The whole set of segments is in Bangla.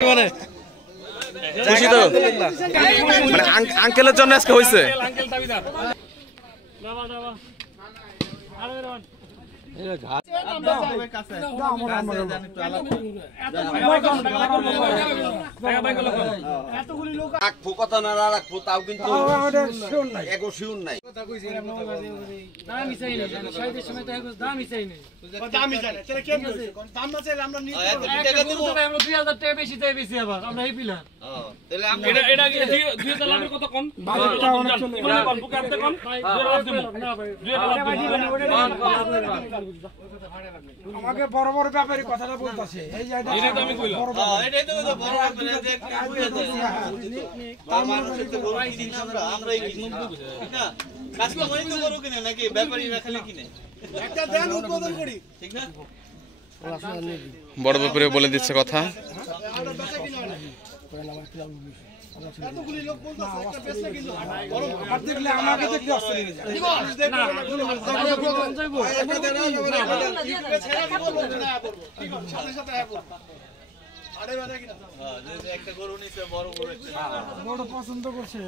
মানে খুশি তো মানে আঙ্কেলের জন্য আজকে হইছে। কথা না রাখবো তাও কিন্তু শিউর নাই। আমাকে বড় বড় ব্যাপারে কথাটা বলতেছে এই বড় ব্যাপারে বলে দিচ্ছে কথা। বড় পছন্দ করছে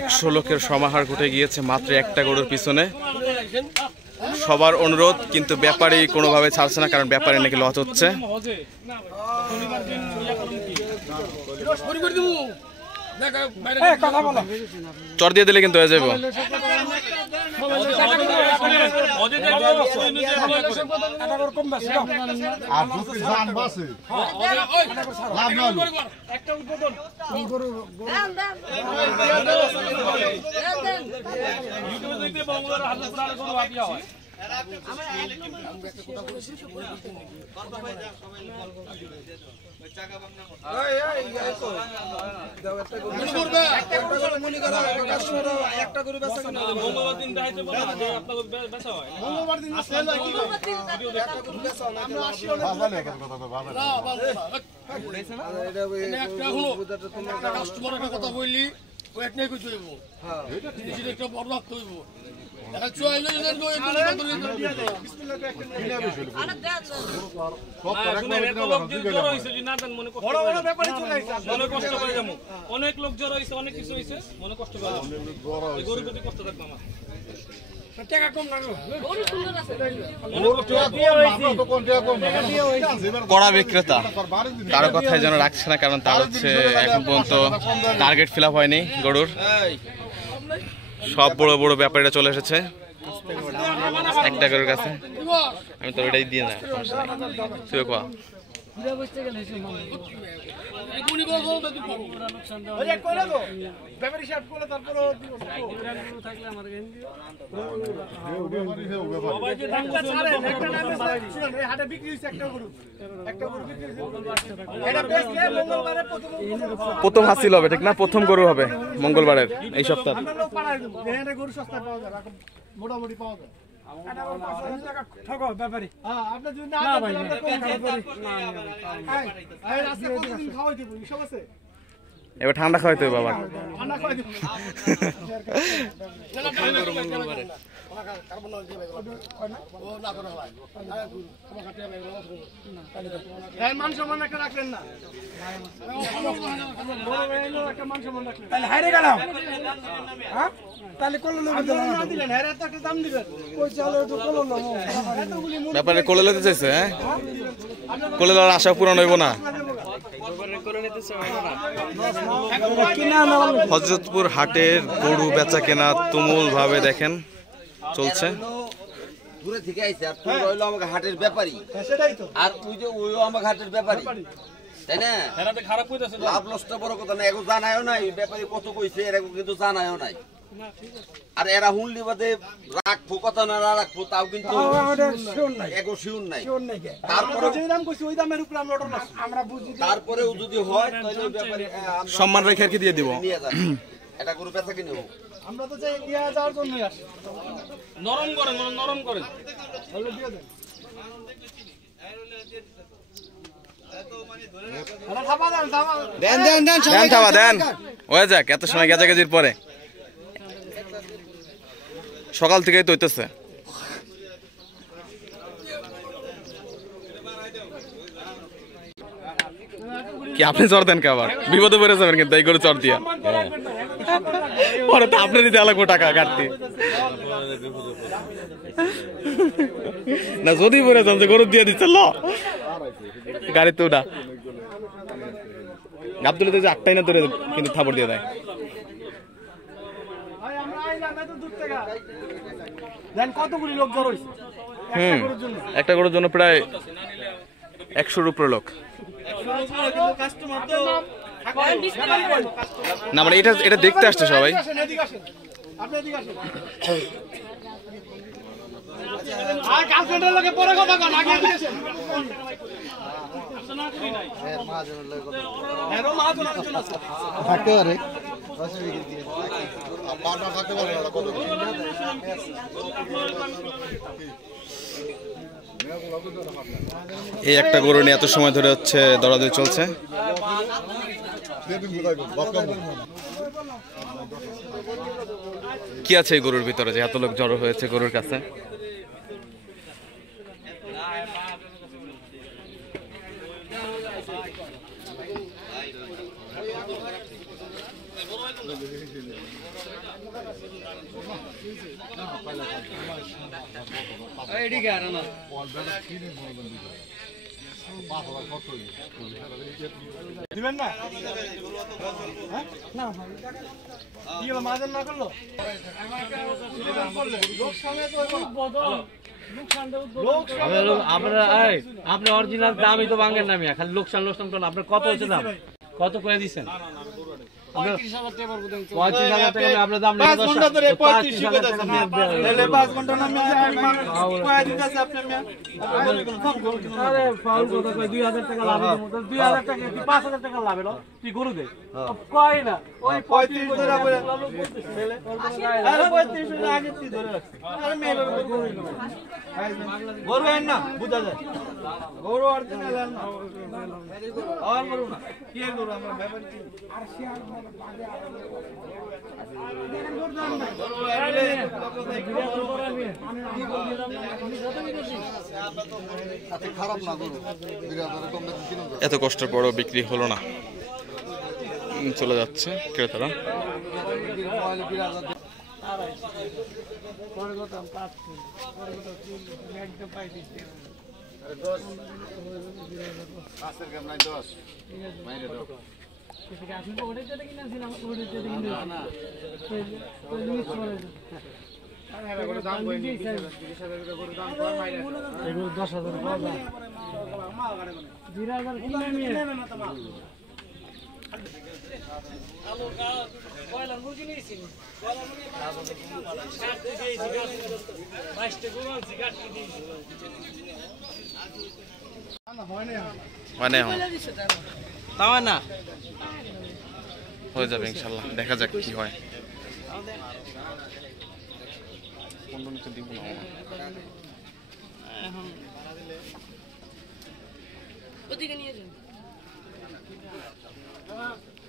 একশো লোকের সমাহার ঘটে গিয়েছে মাত্র একটা গরুর পিছনে। সবার অনুরোধ, কিন্তু ব্যাপারী কোনোভাবে ছাড়ছে না, কারণ ব্যাপারে নাকি লস হচ্ছে। চর দিয়ে দিলে কিন্তু হয়ে যাবো। অনেক লোক জ্বর হয়েছে, অনেক কিছু হয়েছে, মনে কষ্ট পাবো, গরুর প্রতি কষ্ট থাকবে আমার। কড়া বিক্রেতা কারো কথাই যেন রাখছে না, কারণ তার হচ্ছে এখন পর্যন্ত টার্গেট ফিল আপ হয়নি গরুর। সব বড় বড় ব্যাপারীরা চলে এসেছে একটা গরুর কাছে। আমি তো ওইটাই দিয়ে না, তুই কোয়া প্রথম হাসিল হবে, ঠিক না? প্রথম গরু হবে মঙ্গলবারের এই সপ্তাহ। মোটামুটি পাওয়া যায়। এবার ঠান্ডা খাওয়াইতে হবে বাবা। মান সম্মান একটা রাখলেন না, তাহলে হাইরে গেলাম। তাহলে ব্যাপারে কোলে লইতে চাইছে, হ্যাঁ কোলে লওয়ার আশা পূরণ হইব না। হযরতপুর হাটের গরু বেচা কেনা তুমুল ভাবে দেখেন চলছে। দূরে থেকে আইছে আর তুই হইলো আমাকে হাটের ব্যাপারী, আর ওই যে ওইও আমাকে হাটের ব্যাপারী, তাই না? লাভ লসটা বড় কথা না, এগো জানায়ও নাই ব্যাপারী কত কইছে, এরকম কিন্তু জানায়ও নাই। আর এরা হুনলি বাদে রাখবো কথা না রাখবো তাও কিন্তু এগো শিউর নাই। তারপরেও যদি হয় তাহলে ব্যাপারে সম্মান রেখে আর কি দিয়ে দিব। নিয়ে যাবে এটা গরু বেচা কিনে হোক। আমরা তো চাই নিয়ে যাওয়ার জন্যই আসি। নরম করেন নরম করেন। তাহলে দিয়ে দেন। আরে থাপা দেন থাপা। দেন থাবা দেন, হয়ে যাক। এত সময় গেজাগেজির পরে সকাল থেকেই তো হইতেছে। কি আপনি চর দেন কে আবার? বিপদে পড়ে যাবেন কিন্তু এই করে চর দিয়া। পরে তো আপনারই দেওয়া লাগবো টাকা কাটতে। না যদি পড়ে যান যে গরু দিয়ে দিচ্ছে ল গাড়িতে ওটা গাব তুলে তো আটটাই না ধরে কিন্তু থাপড় দিয়ে দেয়। ভাই আমরা আইলাম এত দূর থেকে। দেন কতগুলি লোক জড় হইছে একটা গরুর জন্য? একটা গরুর জন্য প্রায় 100-র উপরে লোক। কাস্টমার তো না মানে এটা দেখতে আসছে সবাই। এদিকে আসেন। আপনি এদিকে আসেন। আর গার্লফ্রেন্ডের লগে পরে কথা কন, আগে এদিকে আসেন। এরো মাহাজনের জন্য থাকতে পারে এই একটা গরু নিয়ে এত সময় ধরে হচ্ছে দৌড়াদৌড়ি চলছে। কি আছে এই গরুর ভিতরে যে এত লোক জড়ো হয়েছে গরুর কাছে? দিবেন না? হ্যাঁ? না ভাই। কি হলো মাহাজন না করলো? লোক সামনে তো বদল। আপনি অরিজিনাল দামই তো ভাঙেন না মিয়া, খালি লোকসান করেন। আপনার কত হয়েছে দাম? কত করে দিচ্ছেন? 35,000 টাকা পড়বে। 35,000 টাকা আপনার দাম 5 ঘন্টা ধরে 35,000 টাকা তাহলে 5 ঘন্টা না আমি কয় দিতেছে আপনি মিয়া? আরে ফাউল কথা কই 2,000 টাকা লাভ হইতো। 2,000 টাকা কি 5,000 টাকা লাভ হলো? তুই গরু দে। কয় না ওই 35 ধরে বলে লোক বলতেছে ছেলে ওর কোনো গায়ে আরে 35 টাকা আগে তুই ধরে রাখছিস। আরে মেয়ের গরু আইন না বুঝা যায়। গরু অরিজিনাল আন না। আর গরু না। কি গরু আমরা ব্যাপারী কি? আর শিয়াল খারাপ না গরু কম এত কষ্টের পরও বিক্রি হলো না, চলে যাচ্ছে ক্রেতারা। মানে না হয়ে যাবে ইনশাল্লাহ, দেখা যাক কি হয়।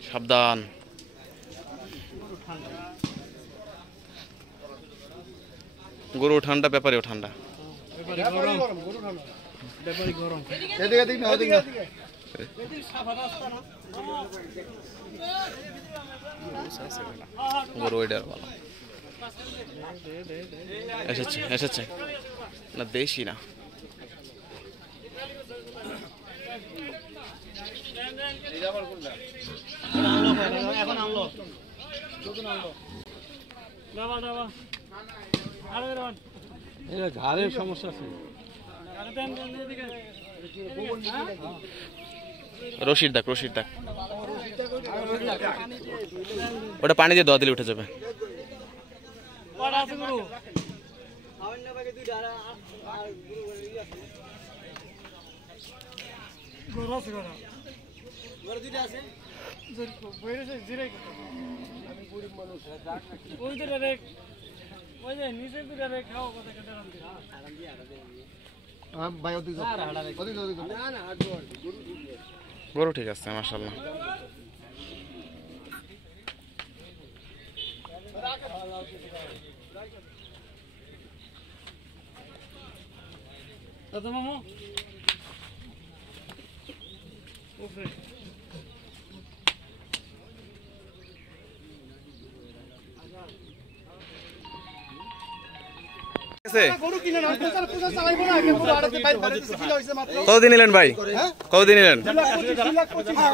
সাবধান। গরু ঠান্ডা, ব্যাপারেও ঠান্ডা। গরু ওইটার ভালো এসেছে এসেছে না, দেশি না। ঘাড়ের সমস্যা আছে। রশির দাগ, রশির দাগ। ওটা পানি দিয়ে ধোয়া দিলে উঠে যাবে। কটা আছে গরু? গরু আছে কটা? ওই দুটা রে, ওই যে নিচে দুটা রে খাও কথা কেটে ভাই ওদিকে গরু ঠিক আছে মাশাআল্লাহ। দাদা মামু ওকে কতদিন নিলেন ভাই? কতদিন নিলেন?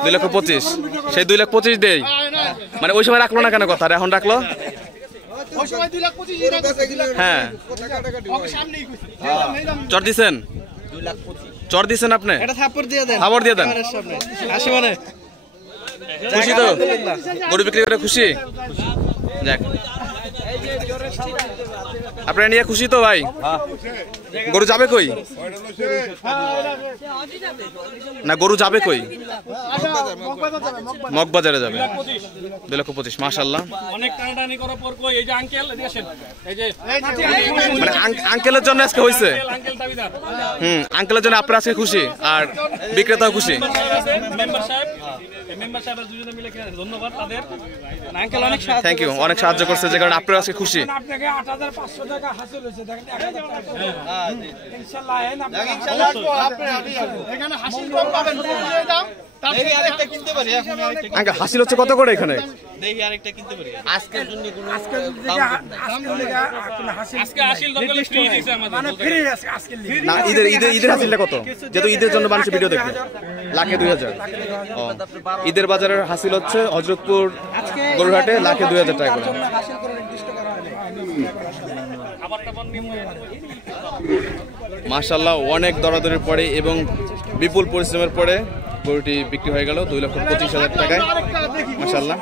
2,25,000। সেই 2,25,000 দেই মানে ওই সময় রাখলো না কেন কথা, আর এখন রাখলো? হ্যাঁ চর দিছেন, চর দিছেন আপনি? থাপড় দিয়ে দেন। খুশি তো? গরু বিক্রি করে খুশি? যাক, আপনারা নিয়ে খুশি তো ভাই? গরু যাবে কই? না গরু যাবে কই? মগবাজারে যাবে। 2,25,000 মাশাআল্লাহ। অনেক টানাটানি করার পর কই এই যে আঙ্কেল দেখেন, এই যে মানে আঙ্কেলের জন্য আজকে হয়েছে। আঙ্কেল দাবিদার আঙ্কেলের জন্য আপনারা আজকে খুশি আর বিক্রেতাও খুশি। মেম্বার সাহেব দুজনে মিলে ধন্যবাদ তাদের। আঙ্কেল অনেক থ্যাংক ইউ, অনেক সাহায্য করছে যে কারণে আপনারা আজকে খুশি। আপনাকে 8,500 টাকা হাসিল হয়েছে দেখেন, ইনশাআল্লাহ এখানে হাসিল কম পাবেন, বুঝিয়ে দাও। আঙ্কেল হাসিল হচ্ছে কত করে এখানে? আজকের জন্য কোনো আজকে আসিল দরকার ফ্রি দিছে আমাদের, মানে ফ্রি আছে আজকে না ঈদের হাসিলটা কত? যেহেতু ঈদের জন্য মানুষ ভিডিও দেখবে। 1,02,000। ঈদের বাজারের হাসিল হচ্ছে হযরতপুর গরুহাটে 1,02,000 টাকা করে। মাশাআল্লাহ, অনেক দরাদরির পরে এবং বিপুল পরিশ্রমের পরে গরুটি বিক্রি হয়ে গেল 2,25,000 টাকায়। মাশাআল্লাহ।